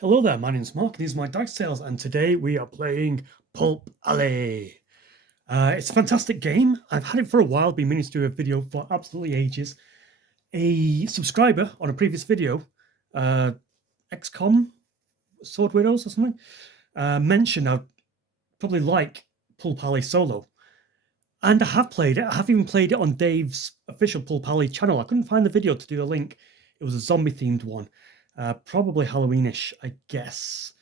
Hello there, my name's Mark, these are my dice tales, and today we are playing Pulp Alley. It's a fantastic game. I've had it for a while, been meaning to do a video for absolutely ages. A subscriber on a previous video, XCOM, Sword Widows or something, mentioned I'd probably like Pulp Alley solo. And I have played it. I have even played it on Dave's official Pulp Alley channel. I couldn't find the video to do a link. It was a zombie-themed one. Probably Halloweenish, I guess,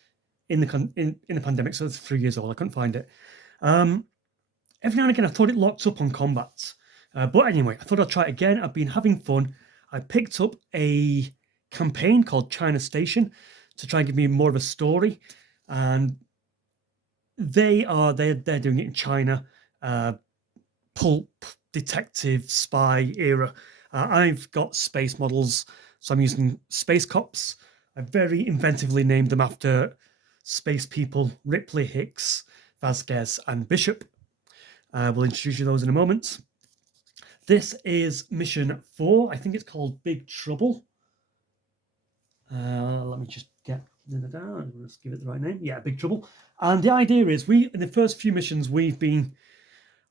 in the pandemic. So it's 3 years old. I couldn't find it. Every now and again, I thought it locked up on combat. But anyway, I thought I'd try it again. I've been having fun. I picked up a campaign called China Station to try and give me more of a story. And they're doing it in China. Pulp detective spy era. I've got space models, so I'm using space cops. I very inventively named them after space people: Ripley, Hicks, Vasquez, and Bishop. We'll introduce you those in a moment. This is mission 4. I think it's called Big Trouble. Let me just get let's give it the right name. Yeah, Big Trouble. And the idea is, in the first few missions,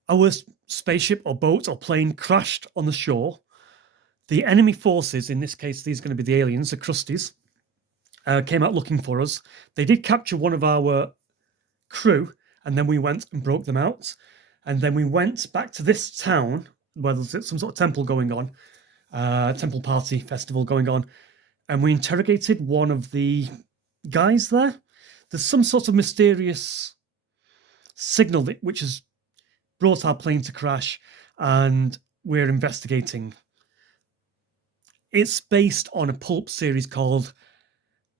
our spaceship or boat or plane crashed on the shore. The enemy forces, in this case, these are going to be the aliens, the Crusties, came out looking for us. They did capture one of our crew, and then we went and broke them out. And then we went back to this town where there's some sort of temple going on, temple party festival going on, and we interrogated one of the guys there. There's some sort of mysterious signal which has brought our plane to crash, and we're investigating. It's based on a pulp series called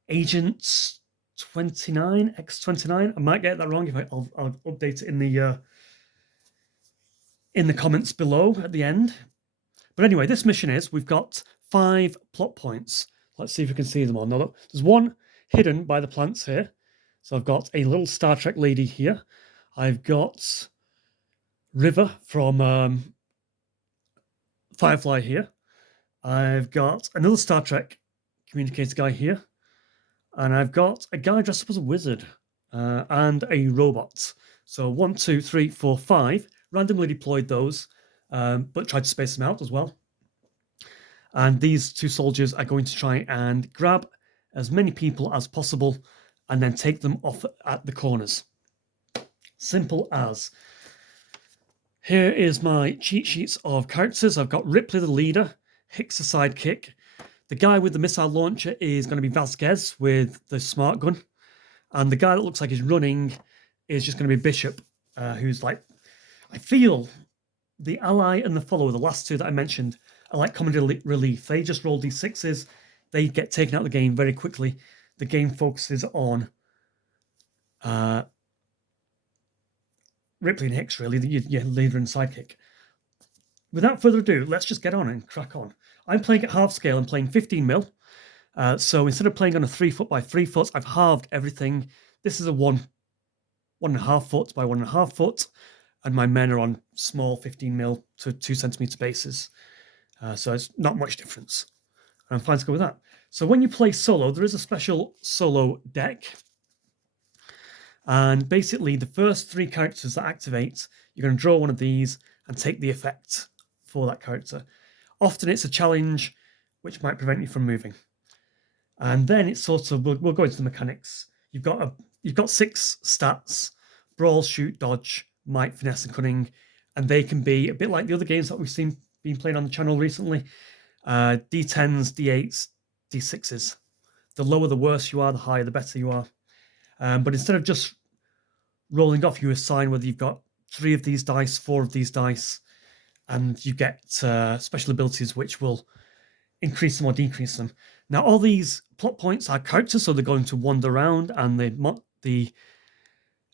Agents 29, X29. I might get that wrong. I'll update it in the comments below at the end. But anyway, this mission we've got 5 plot points. Let's see if we can see them all. No, look, there's one hidden by the plants here. So I've got a little Star Trek lady here. I've got River from Firefly here. I've got another Star Trek communicator guy here. And I've got a guy dressed up as a wizard and a robot. So 1, 2, 3, 4, 5. Randomly deployed those, but tried to space them out as well. And these 2 soldiers are going to try and grab as many people as possible and then take them off at the corners. Simple as. Here is my cheat sheets of characters. I've got Ripley, the leader, Hicks, the sidekick. The guy with the missile launcher is going to be Vasquez with the smart gun. And the guy that looks like he's running is just going to be Bishop, who's like, I feel the ally and the follower, the last 2 that I mentioned, are like comedy relief. They just roll these 6s. They get taken out of the game very quickly. The game focuses on Ripley and Hicks, really, your leader and sidekick. Without further ado, let's just get on and crack on. I'm playing at half scale. I'm playing 15 mil. So instead of playing on a 3 foot by 3 foot, I've halved everything. This is a 1.5 foot by 1.5 foot. And my men are on small 15 mil to 2 centimeter bases. So it's not much difference. I'm fine to go with that. So when you play solo, there is a special solo deck. And basically, the first 3 characters that activate, you're going to draw one of these and take the effect for that character. Often it's a challenge which might prevent you from moving. And then it's sort of, we'll go into the mechanics. You've got 6 stats: brawl, shoot, dodge, might, finesse, and cunning. And they can be a bit like the other games that we've been playing on the channel recently. D10s, D8s, D6s. The lower the worse you are, the higher the better you are. But instead of just rolling off, you assign whether you've got 3 of these dice, 4 of these dice, and you get special abilities which will increase them or decrease them. Now, all these plot points are characters, so they're going to wander around, and the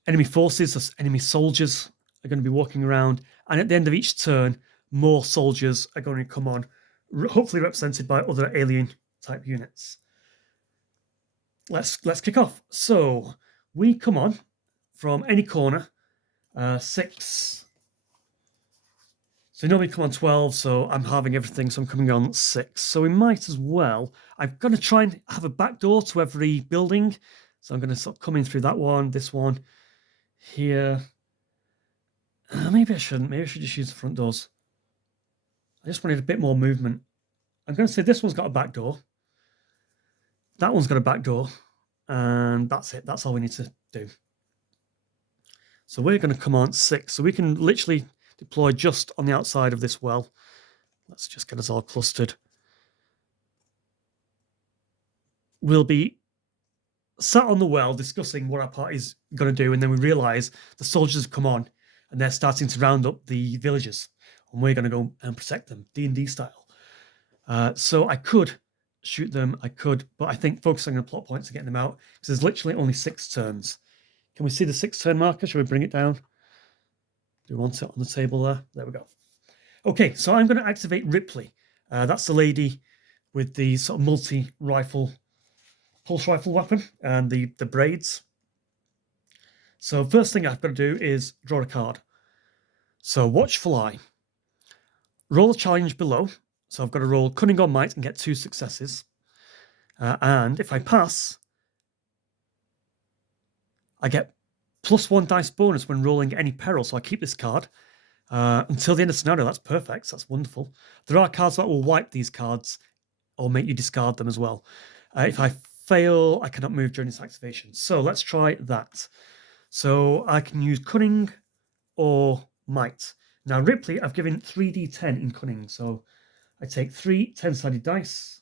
enemy forces, enemy soldiers, are going to be walking around, and at the end of each turn, more soldiers are going to come on, hopefully represented by other alien-type units. Let's kick off. So we come on from any corner, 6 So normally come on 12, so I'm halving everything, so I'm coming on 6. So we might as well. I'm going to try and have a back door to every building. So I'm going to sort of come in through that one, this one, here. Maybe I shouldn't. Maybe I should just use the front doors. I just wanted a bit more movement. I'm going to say this one's got a back door. That one's got a back door. And that's it. That's all we need to do. So we're going to come on 6. So we can literally deploy just on the outside of this well. Let's just get us all clustered. We'll be sat on the well discussing what our party's going to do, and then we realise the soldiers have come on and they're starting to round up the villagers, and we're going to go and protect them, D&D style. So I could shoot them, but I think focusing on plot points and getting them out, because there's literally only 6 turns. Can we see the 6 turn marker? Should we bring it down? Do we want it on the table there? There we go. Okay, so I'm going to activate Ripley. That's the lady with the sort of multi-rifle, pulse rifle weapon and the braids. So first thing I've got to do is draw a card. So Watchful Eye. Roll a challenge below. So I've got to roll Cunning or Might and get 2 successes. And if I pass, I get +1 dice bonus when rolling any peril. So I keep this card until the end of the scenario. That's perfect. That's wonderful. There are cards that will wipe these cards or make you discard them as well. If I fail, I cannot move during this activation. So let's try that. So I can use Cunning or Might. Now Ripley, I've given 3d10 in Cunning. So I take 3 10-sided dice.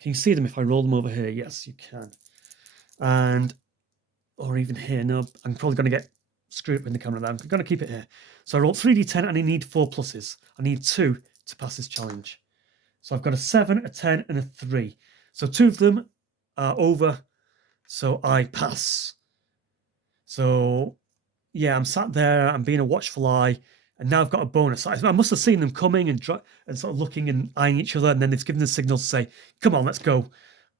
Can you see them if I roll them over here? Yes, you can. Or even here. No, I'm probably going to get screwed up in the camera there. I'm going to keep it here. So I rolled 3d10 and I need 4 pluses. I need 2 to pass this challenge. So I've got a 7, a 10, and a 3. So 2 of them are over. So I pass. So yeah, I'm sat there. I'm being a watchful eye. And now I've got a bonus. I must have seen them coming and sort of looking and eyeing each other. And then they've given the signal to say, come on, let's go.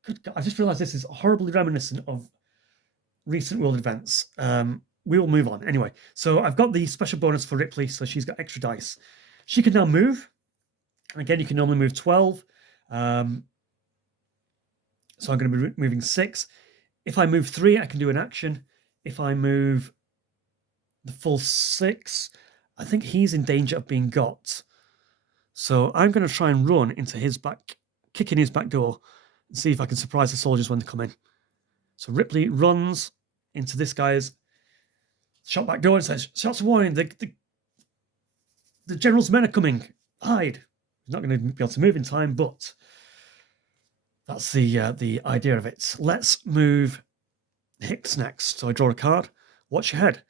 Good God, I just realized this is horribly reminiscent of recent world events. We will move on. Anyway, so I've got the special bonus for Ripley. So she's got extra dice. She can now move. And again, you can normally move 12. So I'm going to be moving 6. If I move 3, I can do an action. If I move the full 6, I think he's in danger of being got. So I'm going to try and run into his back, kick in his back door, and see if I can surprise the soldiers when they come in. So Ripley runs into this guy's shot back door and says, "Shots of warning, the general's men are coming. Hide." He's not going to be able to move in time, but that's the idea of it. Let's move Hicks next. So I draw a card. Watch your head.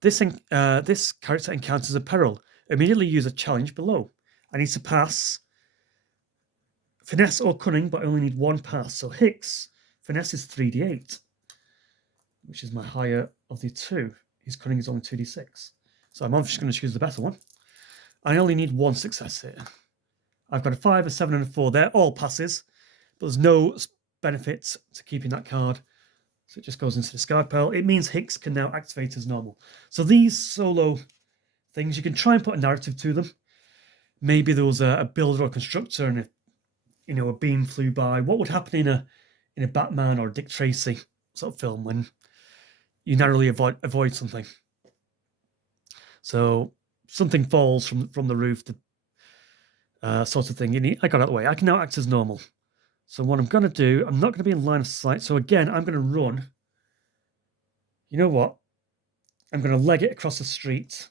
This character encounters a peril. Immediately use a challenge below. I need to pass Finesse or Cunning, but I only need 1 pass. So Hicks, Finesse is 3d8, which is my higher of the 2. His Cunning is only 2d6. So I'm obviously going to choose the better one. I only need 1 success here. I've got a 5, a 7, and a 4. They're all passes, but there's no benefit to keeping that card. So it just goes into the discard pile. It means Hicks can now activate as normal. So these solo things, you can try and put a narrative to them. Maybe there was a builder or constructor and a beam flew by. What would happen in a Batman or Dick Tracy sort of film when you narrowly avoid something? So something falls from the roof, sort of thing. I got out of the way. I can now act as normal. So what I'm going to do, I'm not going to be in line of sight. So again, I'm going to run. You know what? I'm going to leg it across the street.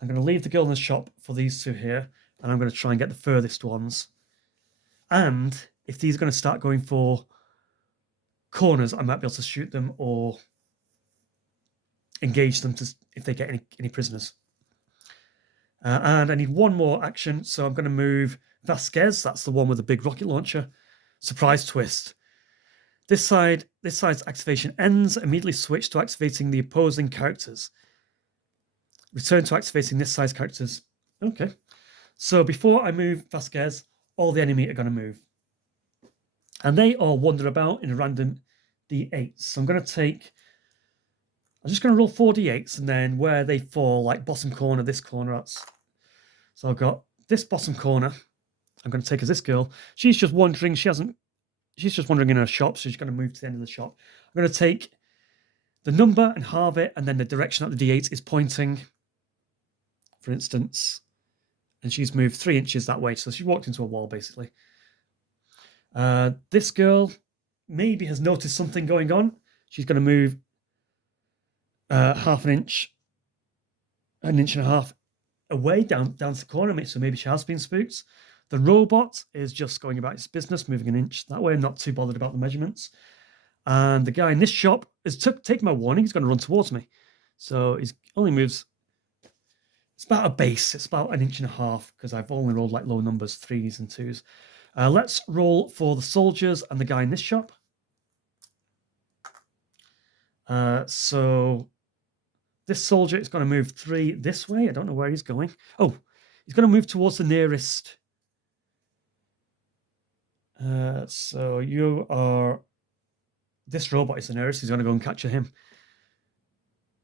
I'm going to leave the girl in the shop for these 2 here. And I'm going to try and get the furthest ones. And if these are going to start going for corners, I might be able to shoot them or engage them if they get any prisoners. And I need 1 more action. So I'm going to move Vasquez, that's the one with the big rocket launcher. Surprise twist. This side's activation ends. Immediately switch to activating the opposing characters. Return to activating this side's characters. Okay. So before I move Vasquez, all the enemy are going to move. And they all wander about in a random d8s. So I'm just going to roll 4 d8s, and then where they fall, like bottom corner, this corner, that's So I've got this bottom corner. I'm going to take as this girl. She's just wandering. She's just wandering in her shop, so she's going to move to the end of the shop. I'm going to take the number and halve it, and then the direction that the D8 is pointing, for instance. And she's moved 3 inches that way, so she walked into a wall, basically. This girl maybe has noticed something going on. She's going to move half an inch and a half away down to the corner, so maybe she has been spooked. The robot is just going about his business, moving an inch that way, not too bothered about the measurements. And the guy in this shop is taking my warning. He's going to run towards me. So he only moves. It's about a base. It's about 1.5 inches because I've only rolled like low numbers, 3s and 2s. Let's roll for the soldiers and the guy in this shop. So this soldier is going to move 3 this way. I don't know where he's going. Oh, he's going to move towards the nearest. So you are... This robot is the nearest. He's going to go and capture him.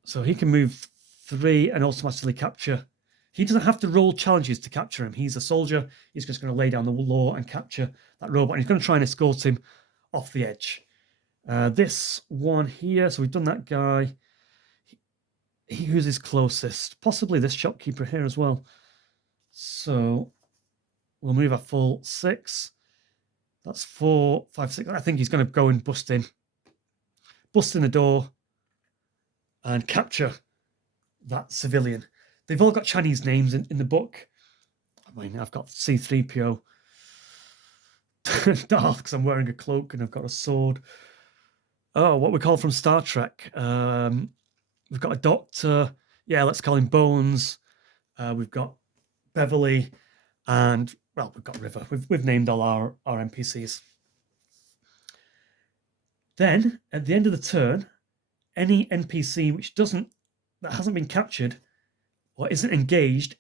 So he can move 3 and automatically capture. He doesn't have to roll challenges to capture him. He's a soldier. He's just going to lay down the law and capture that robot. And he's going to try and escort him off the edge. This one here. So we've done that guy. Who's his closest? Possibly this shopkeeper here as well. So we'll move a full 6. That's 4, 5, 6. I think he's going to go and bust in the door and capture that civilian. They've all got Chinese names in the book. I mean, I've got C3PO, Darth, because I'm wearing a cloak and I've got a sword. Oh, what we call from Star Trek. We've got a doctor. Yeah, let's call him Bones. We've got Beverly, and well, we've got River. We've named all our NPCs. Then at the end of the turn, any NPC that hasn't been captured or isn't engaged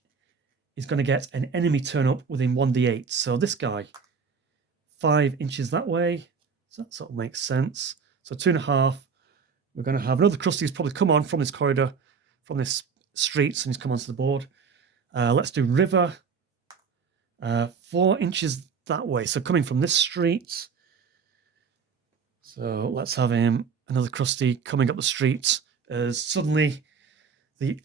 is going to get an enemy turn up within 1d8. So this guy, 5 inches that way. So that sort of makes sense. So 2.5. We're going to have another Krusty who's probably come on from this corridor, from this street, and he's come onto the board. Let's do River. 4 inches that way. So coming from this street. So let's have him, another Krusty coming up the street as suddenly the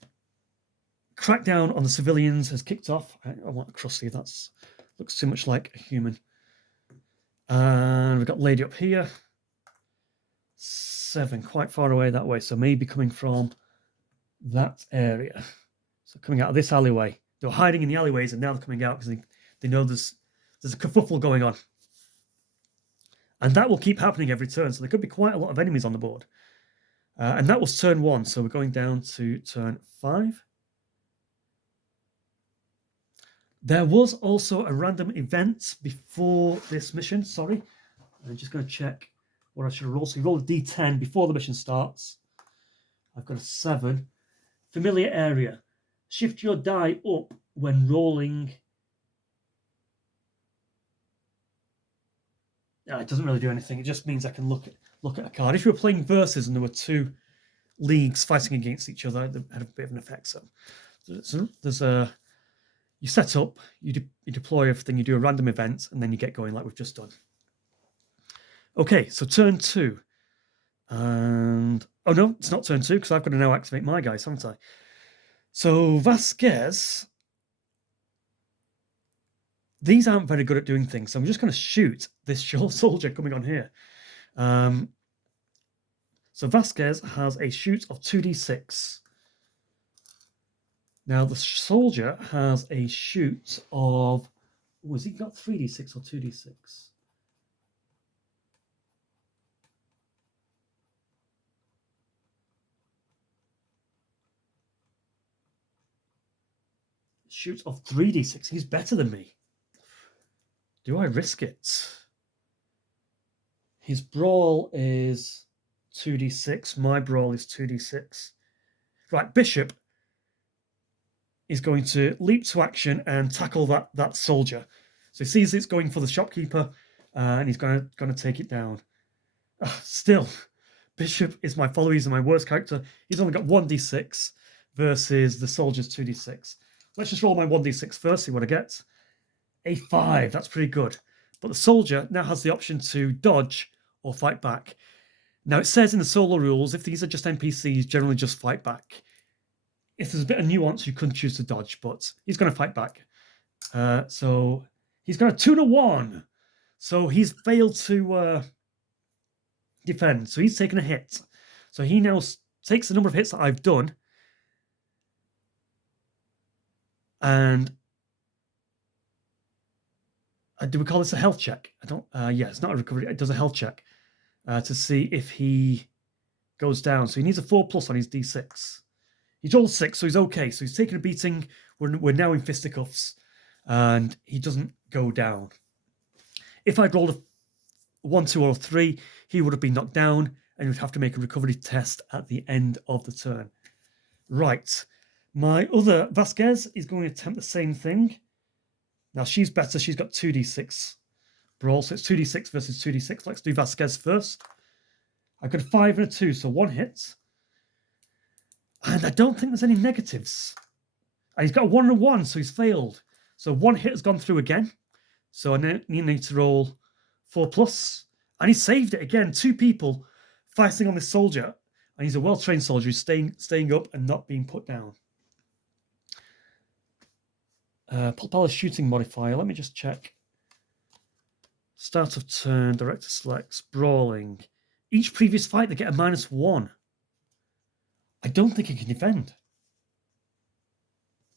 crackdown on the civilians has kicked off. I want a Krusty. That looks too much like a human. And we've got Lady up here. 7, quite far away that way. So maybe coming from that area. So coming out of this alleyway. They were hiding in the alleyways and now they're coming out because they know there's a kerfuffle going on. And that will keep happening every turn. So there could be quite a lot of enemies on the board. And that was turn 1. So we're going down to turn 5. There was also a random event before this mission. Sorry. I'm just going to check what I should roll. So you roll a d10 before the mission starts. I've got a 7. Familiar area. Shift your die up when rolling. It doesn't really do anything. It just means I can look at a card. If you were playing versus and there were 2 leagues fighting against each other, it had a bit of an effect. So there's a... You set up, you deploy everything, you do a random event, and then you get going like we've just done. Okay, so turn 2. And... Oh, no, it's not turn 2, because I've got to now activate my guys, haven't I? So Vasquez... These aren't very good at doing things, so I'm just going to shoot this soldier coming on here. So Vasquez has a shoot of 2d6. Now the soldier has a shoot of... Was he got 3d6 or 2d6? Shoot of 3d6. He's better than me. Do I risk it? His brawl is 2d6. My brawl is 2d6. Right, Bishop is going to leap to action and tackle that soldier. So he sees it's going for the shopkeeper, and he's going to take it down. Still, Bishop is my follower. He's my worst character. He's only got 1d6 versus the soldier's 2d6. Let's just roll my 1d6 first, see what I get. A 5, that's pretty good. But the soldier now has the option to dodge or fight back. Now it says in the solo rules, if these are just NPCs, generally just fight back. If there's a bit of nuance, you couldn't choose to dodge, but he's going to fight back. So he's got a 2 to 1. So he's failed to defend. So he's taken a hit. So he now takes the number of hits that I've done. And do we call this a health check? I don't. Yeah, it's not a recovery. It does a health check to see if he goes down. So he needs a 4+ on his d6. He rolled 6, so he's okay. So he's taken a beating. We're now in fisticuffs, and he doesn't go down. If I'd rolled a 1, 2, or 3, he would have been knocked down, and we'd have to make a recovery test at the end of the turn. Right. My other Vasquez is going to attempt the same thing. Now she's better. She's got 2d6 brawl, so it's 2d6 versus 2d6. Let's do Vasquez first. I got a 5 and a 2, so 1 hit. And I don't think there's any negatives. And he's got a 1 and a 1, so he's failed. So 1 hit has gone through again. So I need to roll 4+. And he saved it again. 2 people fighting on this soldier. And he's a well-trained soldier who's staying up and not being put down. Pulp Alley shooting modifier. Let me just check. Start of turn, director selects, brawling. Each previous fight, they get a -1. I don't think he can defend.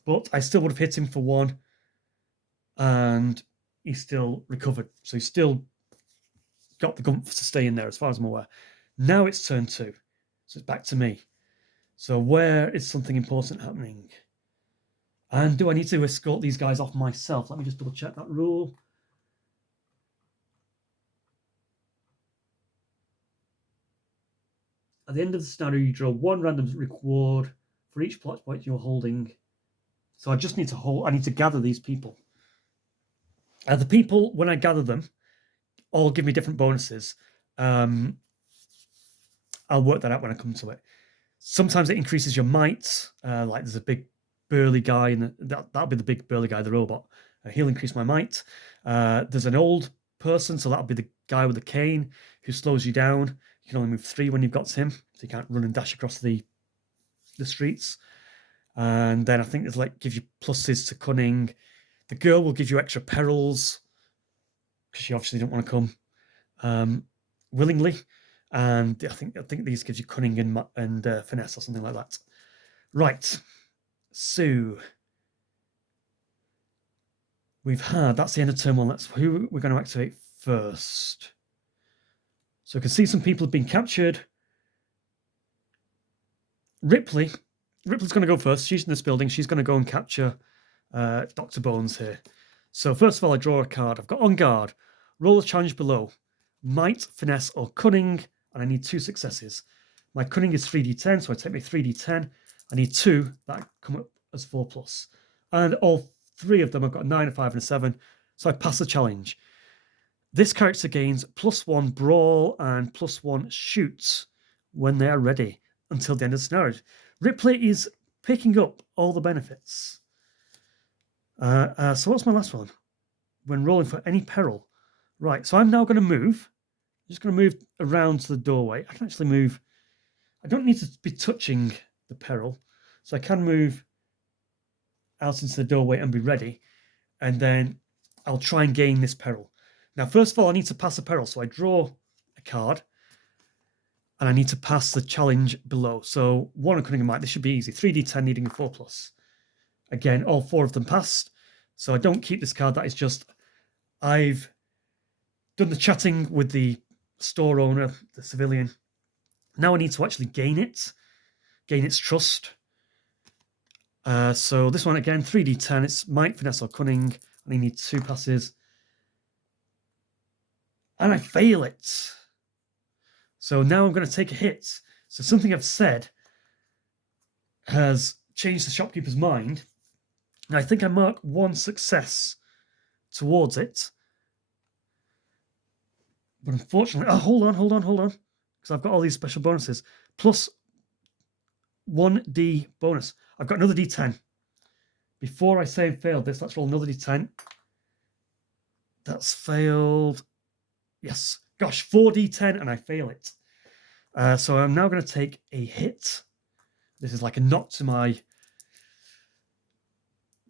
But I still would have hit him for 1. And he still recovered. So he's still got the gumph to stay in there, as far as I'm aware. Now it's turn 2. So it's back to me. So where is something important happening? And do I need to escort these guys off myself? Let me just double check that rule. At the end of the scenario, you draw 1 random reward for each plot point you're holding. So I just need to hold. I need to gather these people. The people, when I gather them, all give me different bonuses. I'll work that out when I come to it. Sometimes it increases your might. Like there's a big burly guy, and that'll be the big burly guy, the robot. He'll increase my might. There's an old person, so that'll be the guy with the cane who slows you down. You can only move 3 when you've got to him, so you can't run and dash across the streets. And then I think there's like gives you pluses to cunning. The girl will give you extra perils because she obviously don't want to come willingly. And I think these gives you cunning and finesse or something like that. Right. So that's the end of turn 1. That's who we're going to activate first. So I can see some people have been captured. Ripley's going to go first. She's in this building. She's going to go and capture Dr. Bones here. So first of all, I draw a card. I've got on guard. Roll a challenge below. Might, finesse, or cunning. And I need 2 successes. My cunning is 3d10, so I take my 3d10. I need 2 that come up as 4+. And all 3 of them, I've got a 9, a 5, and a 7. So I pass the challenge. This character gains +1 brawl and +1 shoot when they are ready until the end of the scenario. Ripley is picking up all the benefits. So what's my last one? When rolling for any peril. Right, so I'm now going to move. I'm just going to move around to the doorway. I can actually move. I don't need to be touching the peril. So I can move out into the doorway and be ready. And then I'll try and gain this peril. Now, first of all, I need to pass a peril. So I draw a card. And I need to pass the challenge below. So 1 on cunning and might. This should be easy. 3d10 needing a 4+. Again, all 4 of them passed. So I don't keep this card. That is just, I've done the chatting with the store owner, the civilian. Now I need to actually gain its trust. So this one again, 3d10. It's might, finesse, or cunning. And I need 2 passes. And I fail it. So now I'm going to take a hit. So something I've said has changed the shopkeeper's mind. And I think I mark 1 success towards it. But unfortunately, hold on. Because I've got all these special bonuses. Plus 1d bonus. I've got another d10. Before I say I failed this, let's roll another d10. That's failed. Yes. Gosh, 4d10 and I fail it. So I'm now going to take a hit. This is like a knock to my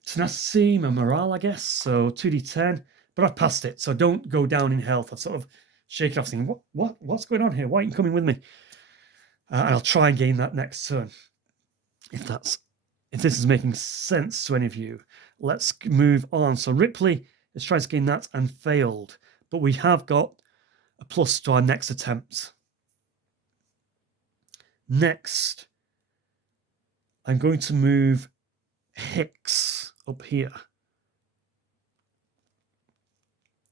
tenacity, my morale, I guess. So 2d10, but I've passed it. So don't go down in health. I've sort of shaken off, thinking, what's going on here? Why aren't you coming with me? And I'll try and gain that next turn. If this is making sense to any of you, let's move on. So Ripley is trying to gain that and failed, but we have got a plus to our next attempt. Next, I'm going to move Hicks up here.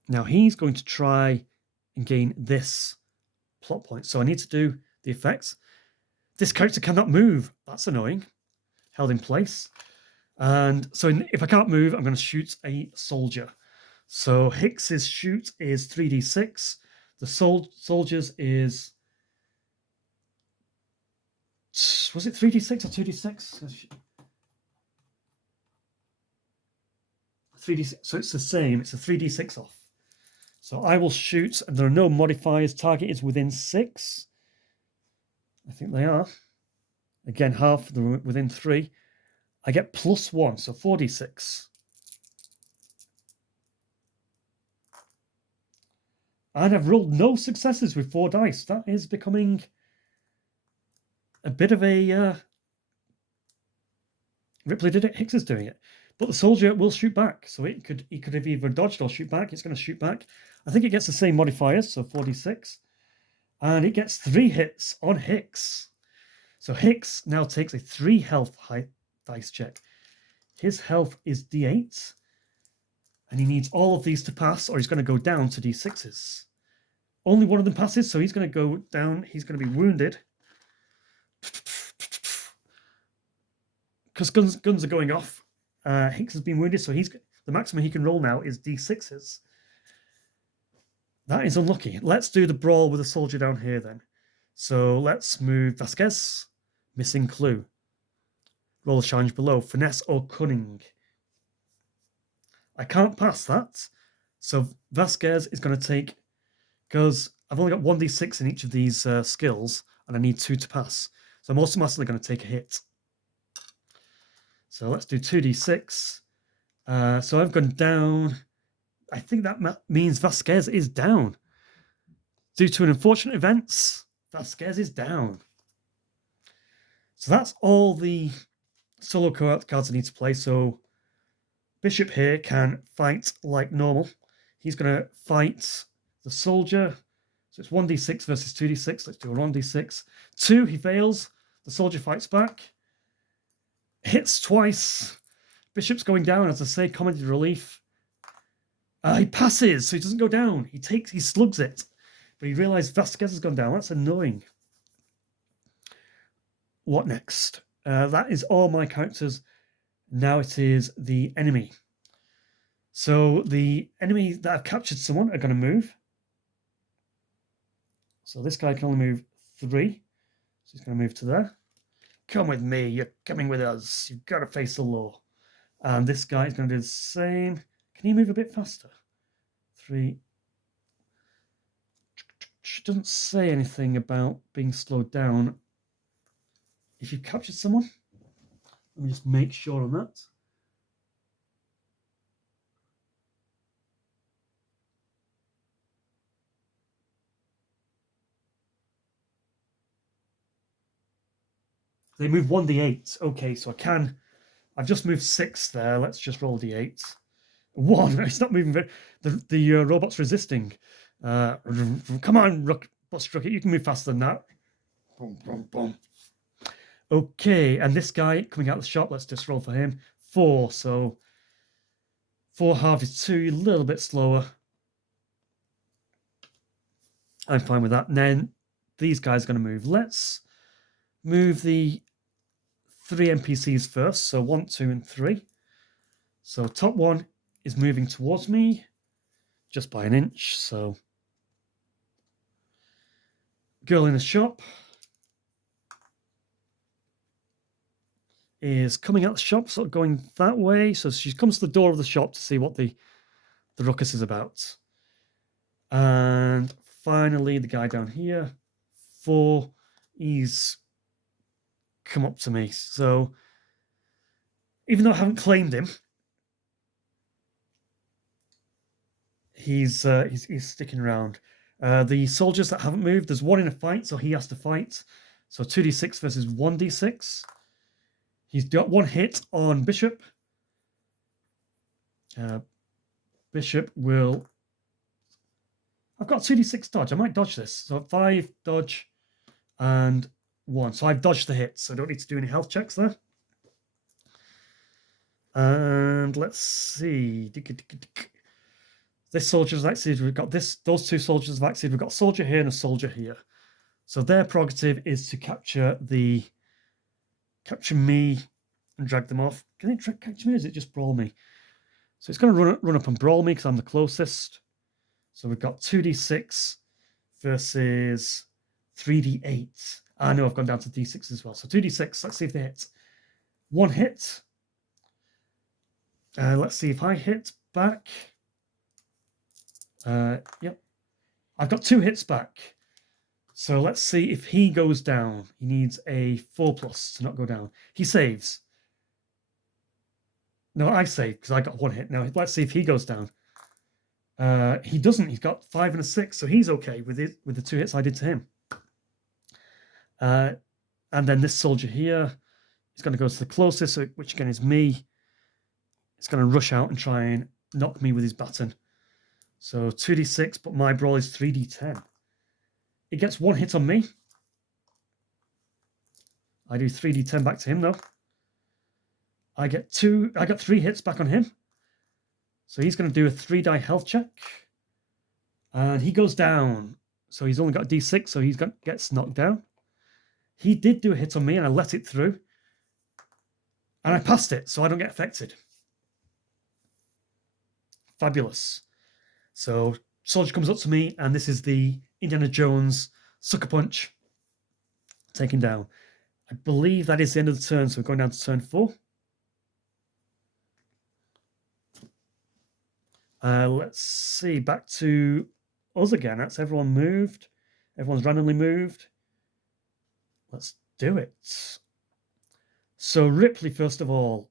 Now he's going to try and gain this plot point. So I need to do the effects. This character cannot move. That's annoying. Held in place. And so if I can't move, I'm going to shoot a soldier. So Hicks's shoot is 3d6. The soldier's is... Was it 3d6 or 2d6? 3d6. So it's the same. It's a 3d6 off. So I will shoot, and there are no modifiers. Target is within 6. I think they are. Again, half within 3. I get +1, so 4d6. And I've rolled no successes with 4 dice. That is becoming a bit of a... Ripley did it, Hicks is doing it. But the soldier will shoot back. So he could have either dodged or shoot back. It's going to shoot back. I think it gets the same modifiers, so 4d6. And it gets 3 hits on Hicks. So Hicks now takes a 3 health dice check. His health is d8. And he needs all of these to pass, or he's going to go down to d6s. Only one of them passes, so he's going to go down. He's going to be wounded. Because guns are going off. Hicks has been wounded, so the maximum he can roll now is d6s. That is unlucky. Let's do the brawl with the soldier down here then. So let's move Vasquez. Missing clue. Roll a challenge below. Finesse or cunning. I can't pass that. So Vasquez is going to take... Because I've only got 1d6 in each of these skills, and I need 2 to pass. So I'm automatically going to take a hit. So let's do 2d6. So I've gone down. I think that means Vasquez is down. Due to an unfortunate event, Vasquez is down. So that's all the solo cards I need to play. So Bishop here can fight like normal. He's going to fight the soldier. So it's 1d6 versus 2d6. Let's do a 1d6. 2, he fails. The soldier fights back. Hits twice. Bishop's going down, as I say, commented relief. He passes, so he doesn't go down. He slugs it. But he realized Vasquez has gone down. That's annoying. What next? That is all my characters. Now it is the enemy. So the enemy that have captured someone are going to move. So this guy can only move 3. So he's going to move to there. Come with me. You're coming with us. You've got to face the law. And this guy is going to do the same. Can you move a bit faster? 3. It doesn't say anything about being slowed down. If you've captured someone, let me just make sure on that. They move 1d8. Okay, so I've just moved 6 there. Let's just roll d8. 1. It's not moving very... The robot's resisting. Come on, Bus Rocket. You can move faster than that. Boom, boom, boom. Okay, and this guy coming out of the shop, let's just roll for him. 4, so 4 halved is 2, a little bit slower. I'm fine with that. And then these guys are going to move. Let's move the 3 NPCs first. So 1, 2, and 3. So top one is moving towards me just by an inch. So girl in the shop is coming out the shop, sort of going that way. So she comes to the door of the shop to see what the ruckus is about. And finally, the guy down here, 4, he's come up to me. So even though I haven't claimed him, he's sticking around. The soldiers that haven't moved, there's 1 in a fight, so he has to fight. So 2d6 versus 1d6. He's got 1 hit on Bishop. Bishop will... I've got 2d6 dodge. I might dodge this. So 5 dodge and 1. So I've dodged the hit, so I don't need to do any health checks there. And let's see. This soldier's vaccinated. We've got those 2 soldiers vaccinated. We've got a soldier here and a soldier here. So their prerogative is to capture me and drag them off. Can they capture me or is it just brawl me? So it's going to run up and brawl me because I'm the closest. So we've got 2d6 versus 3d8. I know I've gone down to d6 as well. So 2d6, let's see if they hit. 1 hit. Let's see if I hit back. Yep. I've got 2 hits back. So let's see if he goes down. He needs a 4+ to not go down. He saves. No, I save because I got 1 hit. Now let's see if he goes down. He doesn't. He's got 5 and a 6, so he's okay with the 2 hits I did to him. And then this soldier here is going to go to the closest, which again is me. It's going to rush out and try and knock me with his baton. So 2d6, but my brawl is 3d10. It gets 1 hit on me. I do 3d10 back to him though. I got 3 hits back on him. So he's going to do a 3-die health check. And he goes down. So he's only got a d6, so gets knocked down. He did do a hit on me, and I let it through. And I passed it, so I don't get affected. Fabulous. So soldier comes up to me, and this is the Indiana Jones sucker punch. Taken down. I believe that is the end of the turn, so we're going down to turn 4. Let's see, back to us again. That's everyone moved. Everyone's randomly moved. Let's do it. So Ripley, first of all.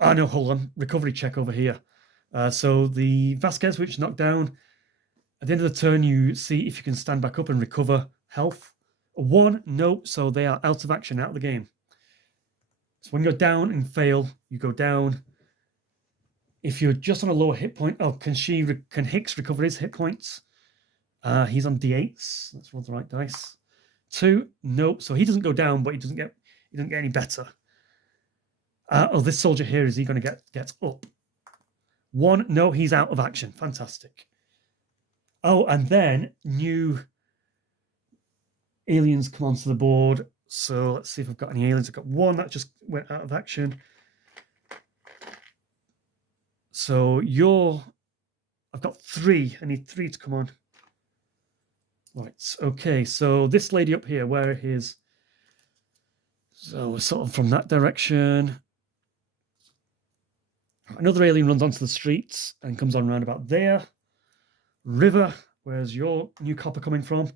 Oh, no, hold on. Recovery check over here. So the Vasquez, which knocked down. At the end of the turn, you see if you can stand back up and recover health. A 1, no, so they are out of action, out of the game. So when you're down and fail, you go down. If you're just on a lower hit point, can Hicks recover his hit points? He's on d8s. Let's roll the right dice. 2, no. So he doesn't go down, but he doesn't get any better. This soldier here, is he going to get up? 1, no, he's out of action. Fantastic. Oh, and then new aliens come onto the board. So let's see if I've got any aliens. I've got 1 that just went out of action. So I've got 3. I need 3 to come on. Right, okay. So this lady up here, where is... So we're sort of from that direction. Another alien runs onto the streets and comes on round about there. River, where's your new copper coming from?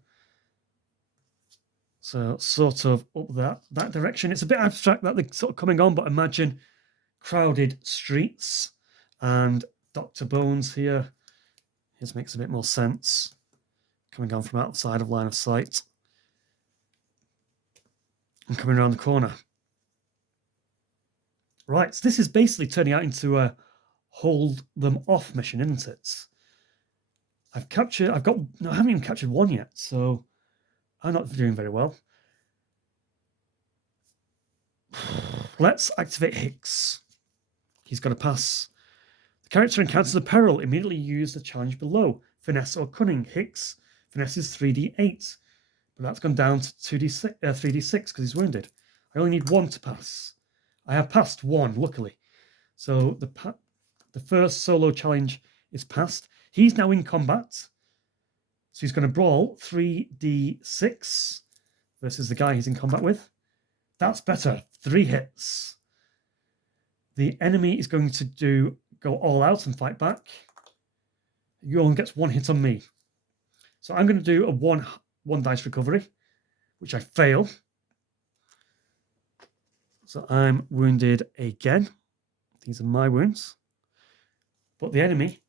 So sort of up that direction. It's a bit abstract that they're sort of coming on, but imagine crowded streets and Dr. Bones here. This makes a bit more sense. Coming on from outside of line of sight. And coming around the corner. Right, so this is basically turning out into a hold them off mission, isn't it? I haven't even captured 1 yet, so I'm not doing very well. Let's activate Hicks. He's got to pass. The character encounters a peril. Immediately use the challenge below. Finesse or cunning. Hicks. Finesse is 3d8. But that's gone down to 3d6 because he's wounded. I only need 1 to pass. I have passed 1, luckily. So the first solo challenge is passed. He's now in combat. So he's going to brawl 3d6. versus the guy he's in combat with. That's better. 3 hits. The enemy is going to go all out and fight back. You only gets 1 hit on me. So I'm going to do a one dice recovery, which I fail. So I'm wounded again. These are my wounds. But the enemy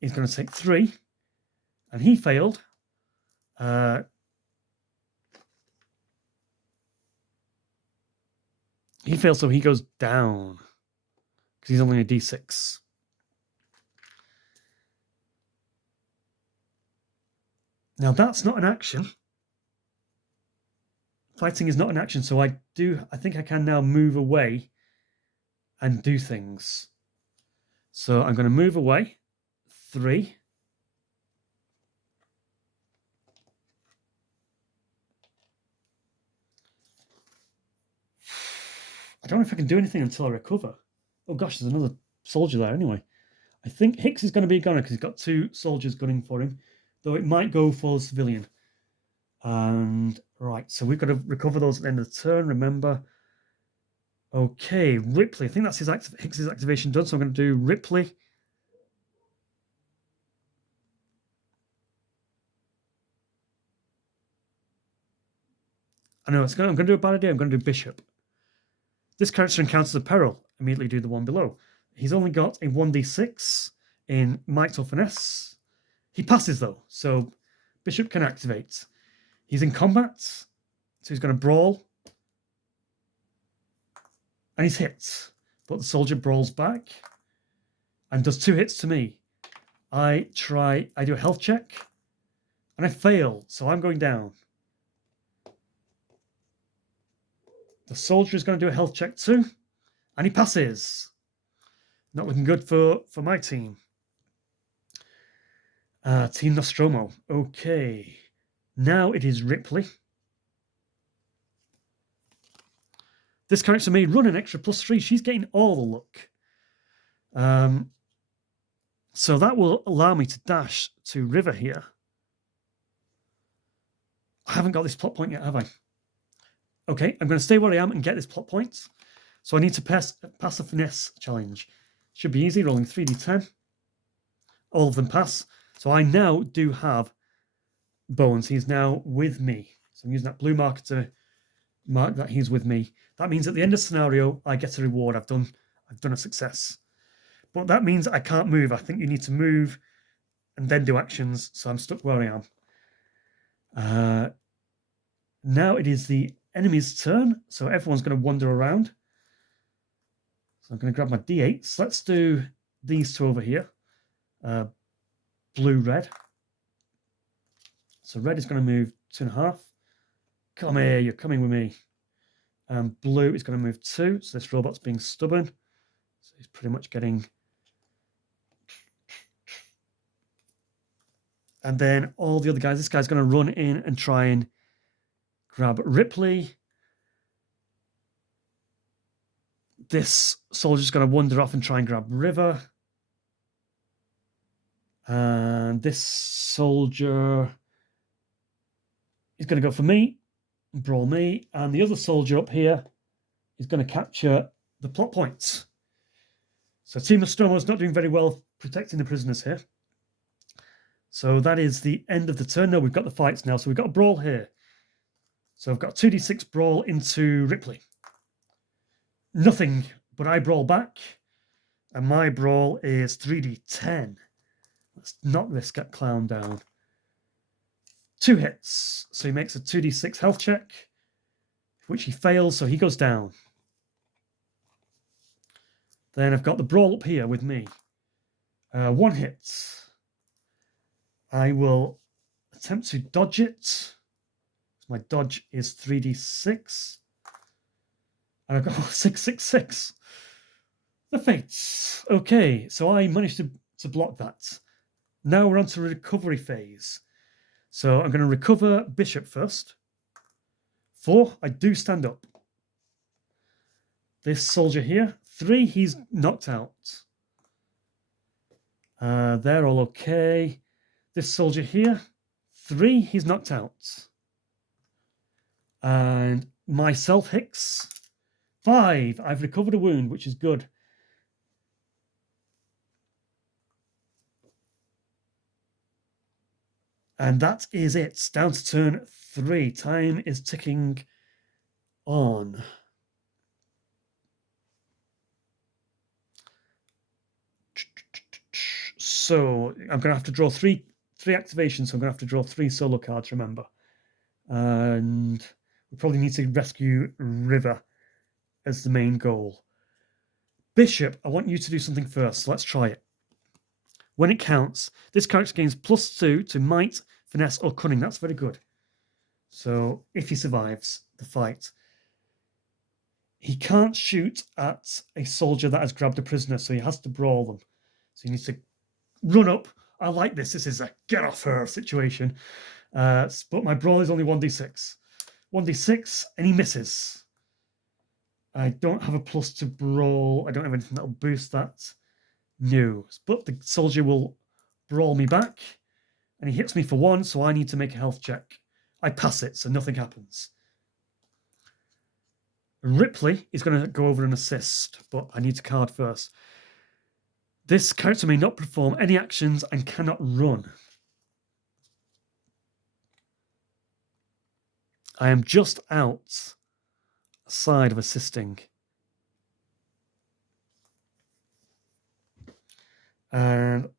is going to take 3, and he failed. He failed, so he goes down because he's only a D6. Now that's not an action. Fighting is not an action, so I think I can now move away and do things. So I'm going to move away. 3. I don't know if I can do anything until I recover. Oh gosh, there's another soldier there anyway. I think Hicks is going to be a gunner because he's got 2 soldiers gunning for him, though it might go for the civilian. And right, so we've got to recover those at the end of the turn, remember. Okay, Ripley. I think that's Hicks's activation done, so I'm going to do Ripley. I know, I'm going to do a bad idea. I'm going to do Bishop. This character encounters a peril. Immediately do the one below. He's only got a 1d6 in Might or Finesse. He passes, though, so Bishop can activate. He's in combat, so he's going to brawl. And he's hit. But the soldier brawls back and does 2 hits to me. I do a health check, and I fail, so I'm going down. The soldier is going to do a health check too, and he passes. Not looking good for my team. Team Nostromo. Okay. Now it is Ripley. This character may run an extra +3. She's getting all the luck. So that will allow me to dash to River here. I haven't got this plot point yet, have I? Okay, I'm going to stay where I am and get this plot point. So I need to pass a finesse challenge. Should be easy, rolling 3d10. All of them pass. So I now do have Bones. He's now with me. So I'm using that blue marker to mark that he's with me. That means at the end of the scenario, I get a reward. I've done a success. But that means I can't move. I think you need to move and then do actions. So I'm stuck where I am. Now it is the enemy's turn. So everyone's going to wander around. So I'm going to grab my D8s. Let's do these 2 over here. Blue, red. So red is going to move 2.5. Come here, you're coming with me. And blue is going to move 2. So this robot's being stubborn. So he's pretty much getting... And then all the other guys, this guy's going to run in and try and grab Ripley. This soldier's going to wander off and try and grab River. And this soldier is going to go for me, brawl me. And the other soldier up here is going to capture the plot points. So Team Nostromo is not doing very well protecting the prisoners here. So that is the end of the turn. No, we've got the fights now. So we've got a brawl here. So I've got 2d6 brawl into Ripley. Nothing, but I brawl back. And my brawl is 3d10. Let's knock this clown down. 2 hits. So he makes a 2d6 health check, which he fails, so he goes down. Then I've got the brawl up here with me. 1 hit. I will attempt to dodge it. My dodge is 3d6. And I've got 666. The fates. Okay, so I managed to block that. Now we're on to the recovery phase. So I'm going to recover Bishop first. 4, I do stand up. This soldier here. 3, he's knocked out. They're all okay. This soldier here. 3, he's knocked out. And myself, Hicks, 5. I've recovered a wound, which is good. And that is it. Down to turn 3. Time is ticking on. So I'm going to have to draw three activations. So I'm going to have to draw 3 solo cards, remember. And we probably need to rescue River as the main goal. Bishop, I want you to do something first. So let's try it. When it counts, this character gains +2 to might, finesse, or cunning. That's very good. So if he survives the fight, he can't shoot at a soldier that has grabbed a prisoner, so he has to brawl them. So he needs to run up. I like this. This is a get off her situation. But my brawl is only 1d6. 1d6, and he misses. I don't have a plus to brawl. I don't have anything that'll boost that. No. But the soldier will brawl me back, and he hits me for 1, so I need to make a health check. I pass it, so nothing happens. Ripley is going to go over and assist, but I need to card first. This character may not perform any actions and cannot run. I am just outside of assisting. And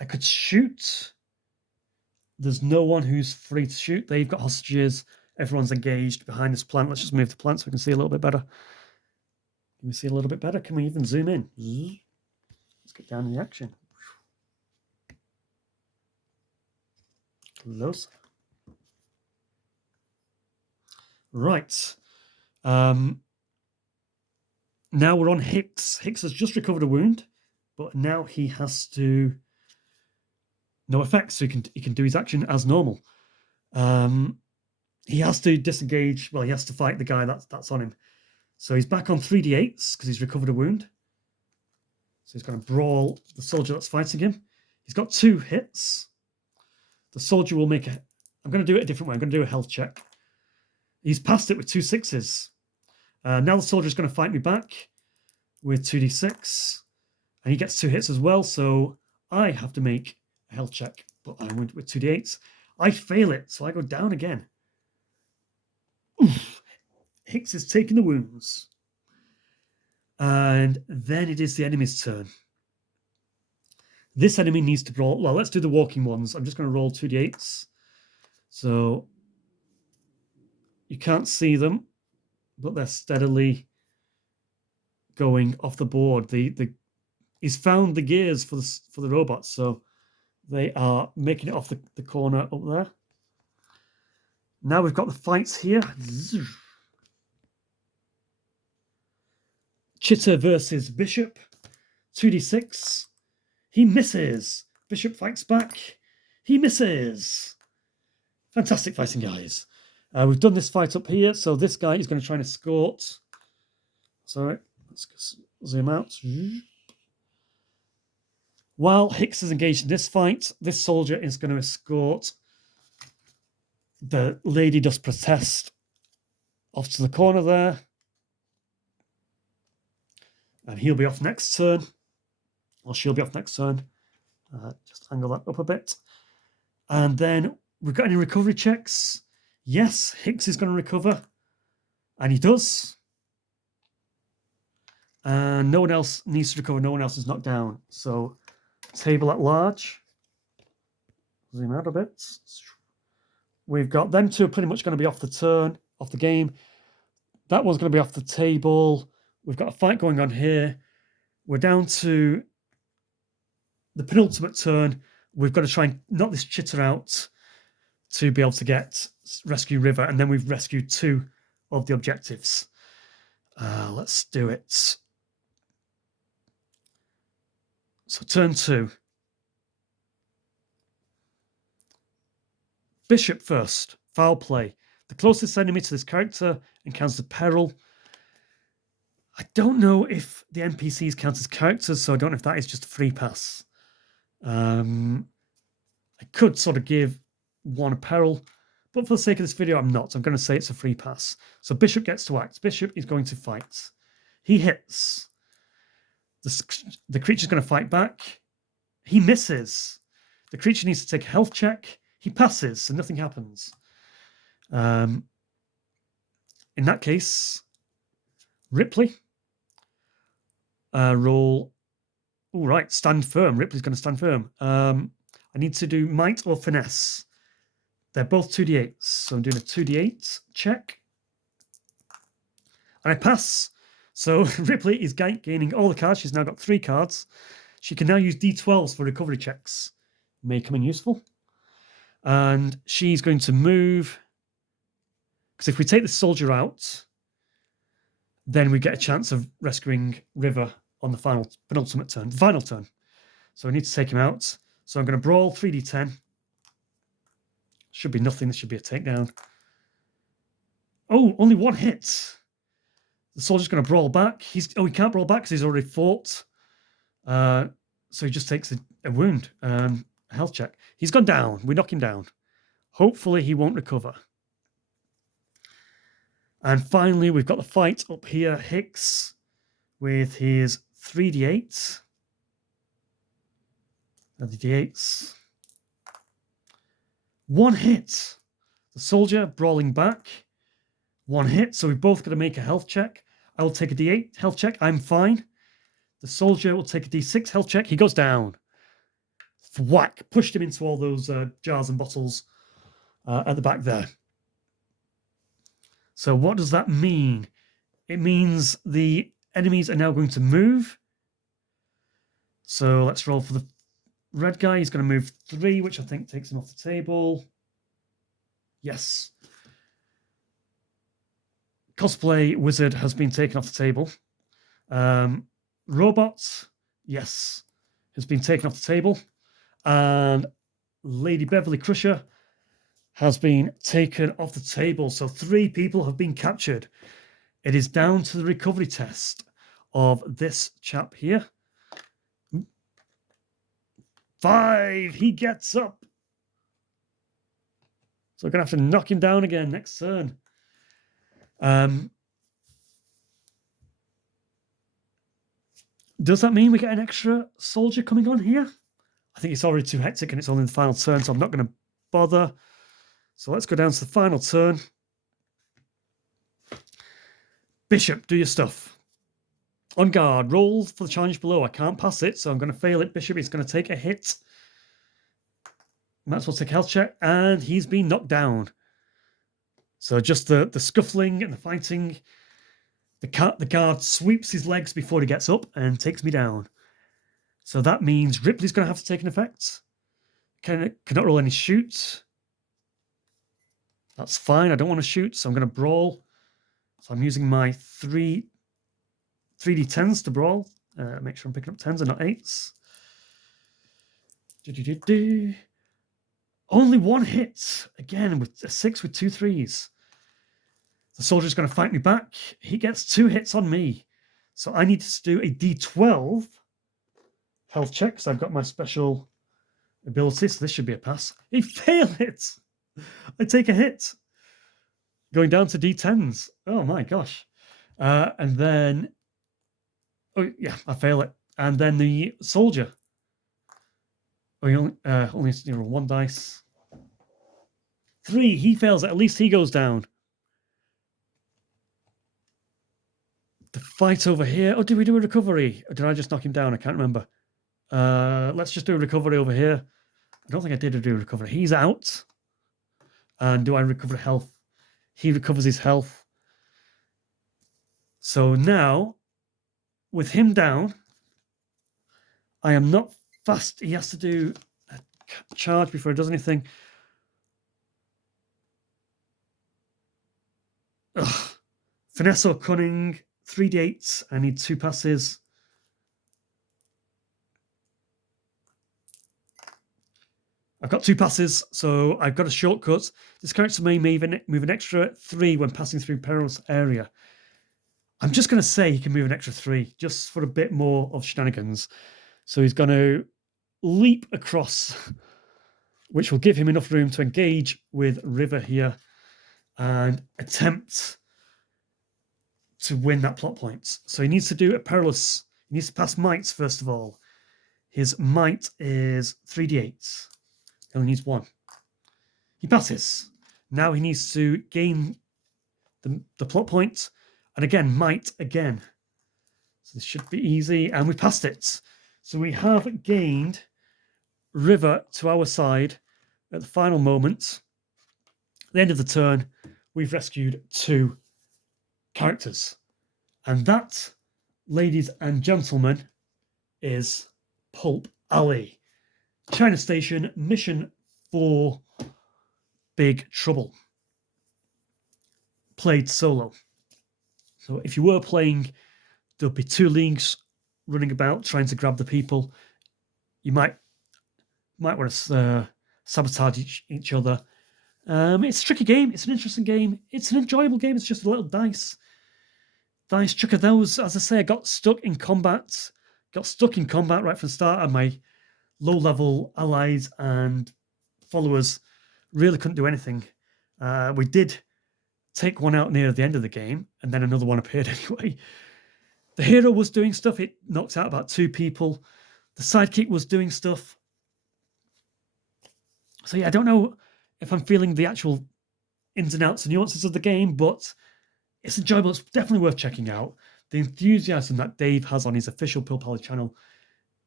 I could shoot. There's no one who's free to shoot. They've got hostages. Everyone's engaged behind this plant. Let's just move the plant so we can see a little bit better. Can we see a little bit better? Can we even zoom in? Let's get down in the action. Close. Right. Now we're on Hicks. Hicks has just recovered a wound, but now he has to... No effects, so he can do his action as normal. He has to disengage. Well, he has to fight the guy that's on him. So he's back on 3d8s because he's recovered a wound. So he's going to brawl the soldier that's fighting him. He's got 2 hits. The soldier will make a... I'm going to do it a different way. I'm going to do a health check. He's passed it with 2 6s. Now the soldier is going to fight me back with 2d6. And he gets 2 hits as well. So I have to make a health check. But I went with 2d8s. I fail it, so I go down again. Oof. Hicks is taking the wounds. And then it is the enemy's turn. This enemy needs to brawl. Well, let's do the walking ones. I'm just going to roll 2d8s. So you can't see them, but they're steadily going off the board. He's found the gears for the robots, so they are making it off the corner up there. Now we've got the fights here. Chitter versus Bishop. 2d6. He misses. Bishop fights back. He misses. Fantastic fighting, guys. We've done this fight up here, so this guy is going to try and escort. Sorry, let's zoom out. While Hicks is engaged in this fight, this soldier is going to escort the Lady Does Protest off to the corner there. And he'll be off next turn. Or she'll be off next turn. Just angle that up a bit. And then we've got any recovery checks. Yes, Hicks is going to recover. And he does. And no one else needs to recover. No one else is knocked down. So, table at large. Zoom out a bit. We've got them two pretty much going to be off the turn, off the game. That one's going to be off the table. We've got a fight going on here. We're down to the penultimate turn. We've got to try and knock this chitter out to be able to rescue River, and then we've rescued 2 of the objectives. Let's do it. So turn 2. Bishop first. Foul play. The closest enemy to this character encounters a peril. I don't know if the NPCs count as characters, so I don't know if that is just a free pass. I could sort of give one a peril, But for the sake of this video, I'm not. I'm going to say it's a free pass. So bishop gets to act. Bishop is going to fight. He hits. The creature's going to fight back. He misses. The creature needs to take a health check. He passes, so nothing happens. In that case, Ripley. Roll. All right, stand firm. Ripley's going to stand firm. I need to do might or finesse. They're both 2d8s, so I'm doing a 2d8 check. And I pass. So Ripley is gaining all the cards. She's now got 3 cards. She can now use d12s for recovery checks. May come in useful. And she's going to move. Because if we take the soldier out, then we get a chance of rescuing River on the final turn. So I need to take him out. So I'm going to brawl 3d10. Should be nothing. This should be a takedown. Oh, only 1 hit. The soldier's going to brawl back. He can't brawl back because he's already fought. So he just takes a wound. Health check. He's gone down. We knock him down. Hopefully he won't recover. And finally, we've got the fight up here. Hicks with his 3d8. And the d8s. 1 hit. The soldier brawling back. 1 hit. So we've both got to make a health check. I will take a d8 health check. I'm fine. The soldier will take a d6 health check. He goes down. Whack. Pushed him into all those jars and bottles at the back there. So what does that mean? It means the enemies are now going to move. So let's roll for the red guy. He's going to move 3, which I think takes him off the table. Yes. Cosplay wizard has been taken off the table. Robot, yes, has been taken off the table. And Lady Beverly Crusher has been taken off the table. So 3 people have been captured. It is down to the recovery test of this chap here. 5, he gets up. So we're going to have to knock him down again next turn. Does that mean we get an extra soldier coming on here? I think it's already too hectic and it's only the final turn, so I'm not going to bother. So let's go down to the final turn. Bishop, do your stuff. On guard, roll for the challenge below. I can't pass it, so I'm going to fail it. Bishop is going to take a hit. Maxwell take a health check, and he's been knocked down. So just the scuffling and the fighting. The guard sweeps his legs before he gets up and takes me down. So that means Ripley's going to have to take an effect. Cannot roll any shoot. That's fine. I don't want to shoot, so I'm going to brawl. So I'm using my 3d10s to brawl. Make sure I'm picking up 10s and not 8s. Only 1 hit. Again, with a 6 with 2 3s. The soldier's going to fight me back. He gets 2 hits on me. So I need to do a d12 health check, because I've got my special ability. So this should be a pass. He failed it. I take a hit. Going down to d10s. Oh my gosh. And then... Oh, yeah, I fail it. And then the soldier. Oh, he only has to roll 1 dice. 3, he fails it. At least he goes down. The fight over here. Oh, did we do a recovery? Or did I just knock him down? I can't remember. Let's just do a recovery over here. I don't think I did do a recovery. He's out. And do I recover health? He recovers his health. So now, with him down, I am not fast. He has to do a charge before he does anything. Ugh. Finesse or cunning. 3d8s. I need 2 passes. I've got 2 passes, so I've got a shortcut. This character may move an extra 3 when passing through perilous area. I'm just going to say he can move an extra 3, just for a bit more of shenanigans. So he's going to leap across which will give him enough room to engage with River here and attempt to win that plot point. So he needs to do a perilous. He needs to pass might first of all. His might is 3d8. He only needs 1. He passes. Now he needs to gain the plot point, and again, might again. So this should be easy, and we passed it. So we have gained River to our side at the final moment. At the end of the turn, we've rescued 2 characters. And that, ladies and gentlemen, is Pulp Alley. China Station, mission 4, Big Trouble. Played solo. So if you were playing, there'll be 2 leagues running about trying to grab the people. You might want to sabotage each other. It's a tricky game. It's an interesting game. It's an enjoyable game. It's just a little dice chuck of those. As I say, I got stuck in combat right from the start, and my low-level allies and followers really couldn't do anything. We did take one out near the end of the game, and then another one appeared anyway. The hero was doing stuff. It knocked out about 2 people. The sidekick was doing stuff. So yeah, I don't know if I'm feeling the actual ins and outs and nuances of the game, but it's enjoyable. It's definitely worth checking out. The enthusiasm that Dave has on his official Pulp Alley channel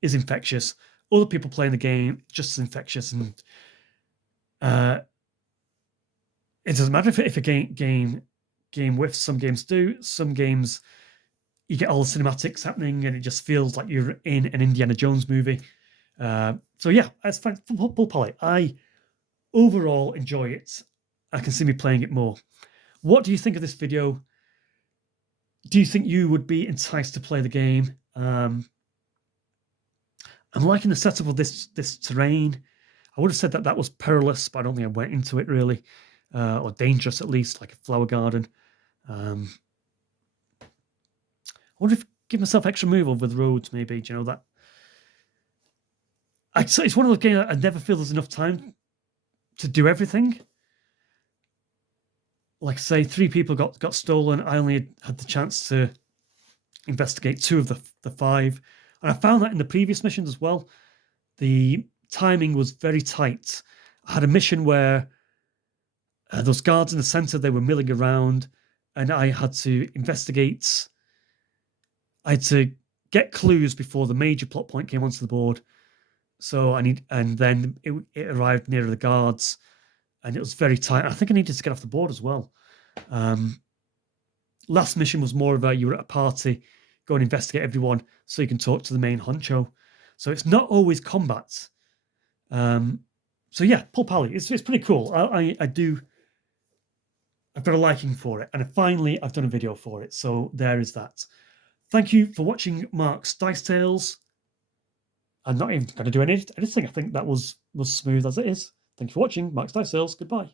is infectious. Other people playing the game, just as infectious. And it doesn't matter if a game whiffs. Some games do. Some games, you get all the cinematics happening and it just feels like you're in an Indiana Jones movie. So yeah, it's fine. Pulp Alley. I overall enjoy it. I can see me playing it more. What do you think of this video? Do you think you would be enticed to play the game? I'm liking the setup of this terrain. I would have said that was perilous, but I don't think I went into it really. Or dangerous at least, like a flower garden. I wonder if give myself extra move over the roads, maybe. Do you know that? It's one of those games that I never feel there's enough time to do everything. Like say 3 people got stolen. I only had the chance to investigate 2 of the 5. And I found that in the previous missions as well. The timing was very tight. I had a mission where those guards in the center, they were milling around, and I had to investigate. I had to get clues before the major plot point came onto the board. So and then it arrived near the guards, and it was very tight. I think I needed to get off the board as well. Last mission was more of you were at a party, go and investigate everyone so you can talk to the main honcho. So it's not always combat. So yeah, Pulp Alley, it's pretty cool. I've got a liking for it, and finally I've done a video for it. So there is that. Thank you for watching Mark's Dice Tales. I'm not even going to do any editing. I think that was smooth as it is. Thank you for watching Mark's Dice Tales. Goodbye.